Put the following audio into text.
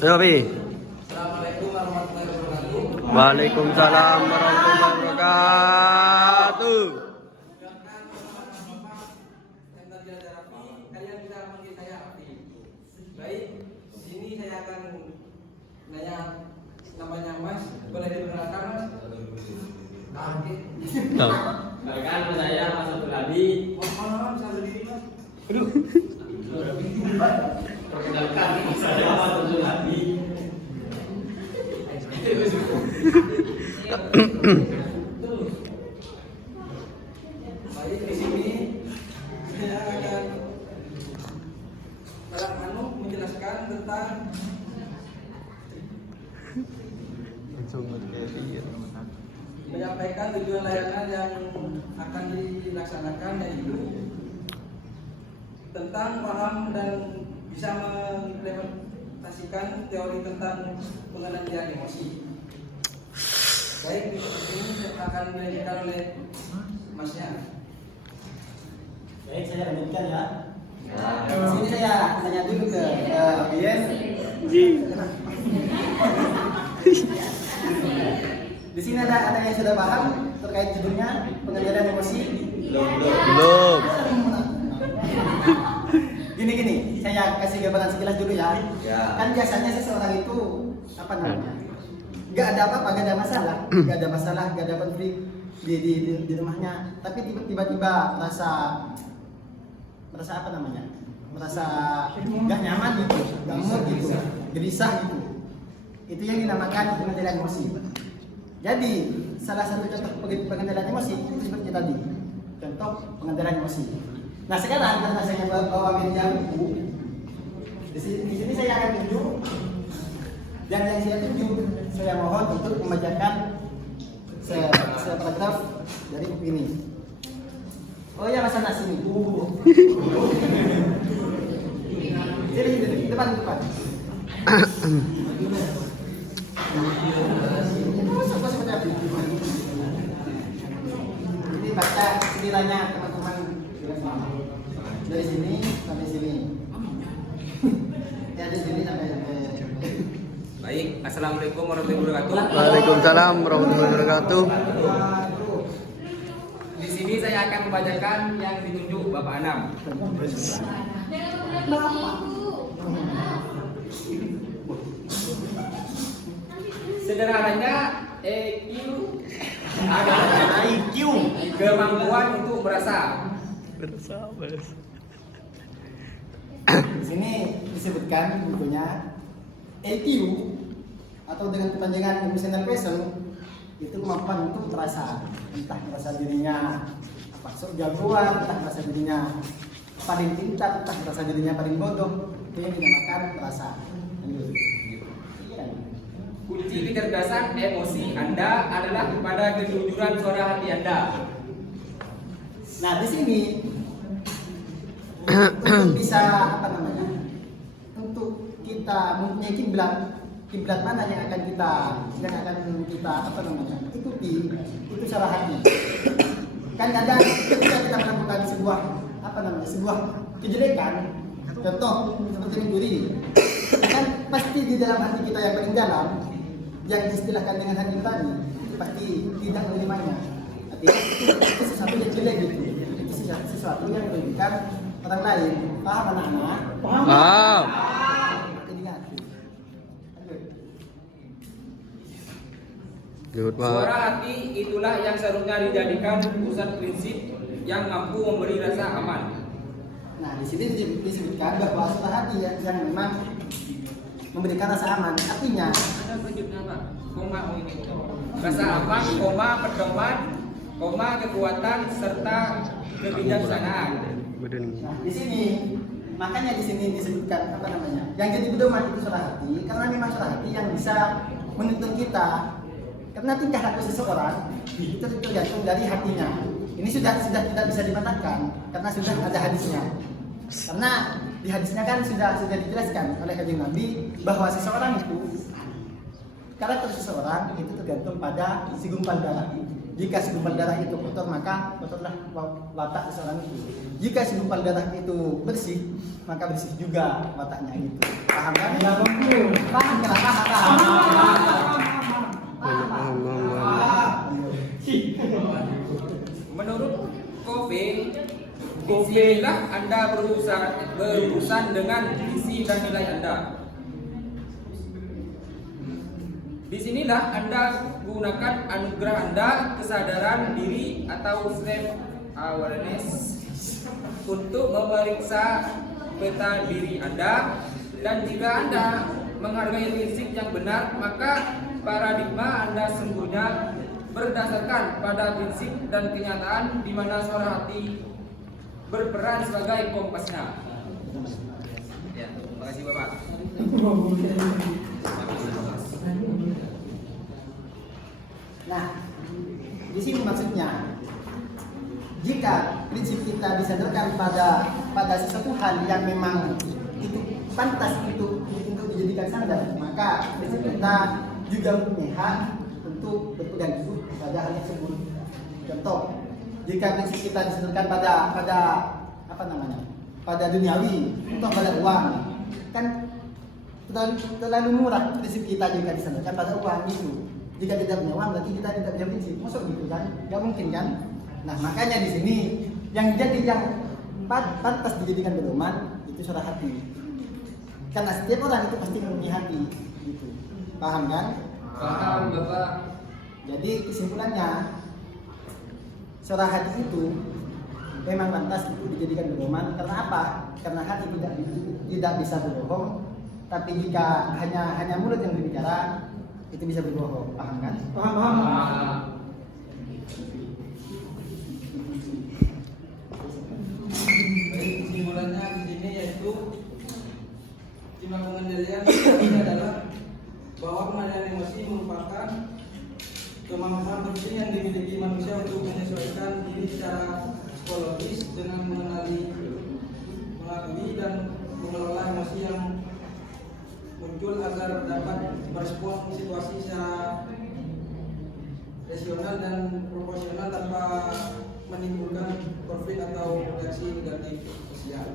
Ayo, Pi. Assalamualaikum warahmatullahi wabarakatuh. Waalaikumsalam warahmatullahi wabarakatuh. Kalian bisa panggil saya Afi. Baik, di sini saya akan nanya namanya Mas. Boleh diperkenalkan Mas? Oke. Perkenalkan saya Mas Abdul Hadi. Mohon bisa berdiri Mas. Perkenalkan saya Mas Abdul Hadi. Baik, di sini saya akan menjelaskan tentang menyampaikan tujuan layanan yang akan dilaksanakan, yaitu tentang paham dan bisa mengimplementasikan teori tentang pengendalian emosi. Baik, ini akan dilanjutkan oleh Masnya. Baik, saya lanjutkan ya. Di sini saya tanya dulu ke audiens. Di sini ada yang sudah paham terkait judulnya pengendalian emosi? Belum. Gini, saya kasih gambaran sekilas dulu ya. Ya. Kan biasanya seseorang itu apa namanya? Gak ada apa-apa, gak ada masalah, gak ada konflik di rumahnya. Tapi tiba-tiba merasa apa namanya? Merasa gak nyaman gitu, gak mood gitu, gelisah gitu. Itu yang dinamakan pengendalian emosi. Jadi salah satu contoh pengendalian emosi itu seperti tadi. Contoh pengendalian emosi. Nah sekarang karena saya bawa media buku, di sini saya akan tunjuk. Dan yang saya tunjuk, saya mohon untuk membacakan separagraf dari buku ini. Oh ya, Mas Anas sini. Sini, depan. Ini baca sekiranya teman-teman dari sini sampai sini. Ya, dari sini sampai. Baik, assalamualaikum warahmatullahi wabarakatuh. Waalaikumsalam warahmatullahi wabarakatuh. Di sini saya akan membacakan yang ditunjuk Bapak Anam. Sederhananya, EQ adalah kemampuan untuk merasa. Di sini disebutkan bukunya EQ atau dengan kepanjangan emotional person itu kemampuan untuk merasa, entah merasa dirinya sok jagoan, entah merasa dirinya paling pintar, entah merasa dirinya paling bodoh, itu yang dinamakan merasa. Kunci kecerdasan emosi Anda adalah pada kejujuran suara hati Anda. Nah di sini untuk bisa apa namanya? Untuk kita mempunyai kiblat mana yang akan kita apa namanya? Ikuti, itu suara hati. Kan ada ketika kita melakukan sebuah kejelekan, contoh seperti mencuri, kan pasti di dalam hati kita yang paling dalam, yang diistilahkan dengan hati nurani, pasti tidak menerimanya. Artinya itu sesuatu yang jelek gitu, itu sesuatu yang merugikan orang lain. Paham anak-anak? Paham. Good, Pak. Suara hati itulah yang seharusnya dijadikan pusat prinsip yang mampu memberi rasa aman. Nah, di sini disebutkan bahwa suara hati yang memang memberikan rasa aman. Artinya, Ada lanjutnya Pak. Koma ini. Rasa aman, koma pedoman, koma kekuatan serta kebijaksanaan. nah, di sini makanya di sini disebutkan apa namanya? Yang jadi pedoman itu suara hati, karena memang suara hati yang bisa menuntun kita. Karena tingkah laku seseorang itu tergantung dari hatinya. Ini sudah tidak bisa dipatahkan karena sudah ada hadisnya. Karena di hadisnya kan sudah dijelaskan oleh Kanjeng Nabi bahwa seseorang itu karakter seseorang itu tergantung pada segumpal darah. Jika segumpal darah itu kotor, maka kotorlah watak seseorang itu. Jika segumpal darah itu bersih, maka bersih juga wataknya itu. Paham kan? Paham. sinilah Anda berurusan dengan visi dan nilai Anda. Di sinilah Anda gunakan anugerah Anda, kesadaran diri atau self awareness untuk memeriksa peta diri Anda, dan jika Anda menghargai prinsip yang benar, maka paradigma Anda sesungguhnya berdasarkan pada prinsip dan kenyataan di mana suara hati berperan sebagai kompasnya. Ya, terima kasih Bapak. Nah, di sini maksudnya, jika prinsip kita disandarkan pada sesuatu hal yang memang itu pantas untuk dijadikan standar, maka prinsip kita juga punya hak untuk berpegang teguh pada hal tersebut. Contoh, jika prinsip kita disandarkan pada duniawi, untuk pada uang, kan terlalu murah prinsip kita jika disandarkan pada uang itu. Jika tidak punya uang, berarti kita tidak punya prinsip. Masuk gitu kan? Gak mungkin kan? Nah, makanya di sini yang pantas dijadikan pedoman itu suara hati. Karena setiap orang itu pasti mempunyai hati, gitu. Paham kan? Paham Bapak. Jadi kesimpulannya, suara hati itu memang pantas itu dijadikan pedoman. Karena apa? Karena hati tidak bisa berbohong. Tapi jika hanya mulut yang berbicara, itu bisa berbohong. Paham kan? Paham. Baik, kesimpulannya di sini yaitu timbang pengendalian ini adalah bahwa pengendalian emosi merupakan kemampuan penting yang dimiliki manusia untuk menyesuaikan diri secara psikologis dengan mengenali, mengakui dan mengelola emosi yang muncul agar dapat merespon situasi secara rasional dan proporsional tanpa menimbulkan konflik atau reaksi negatif sosial.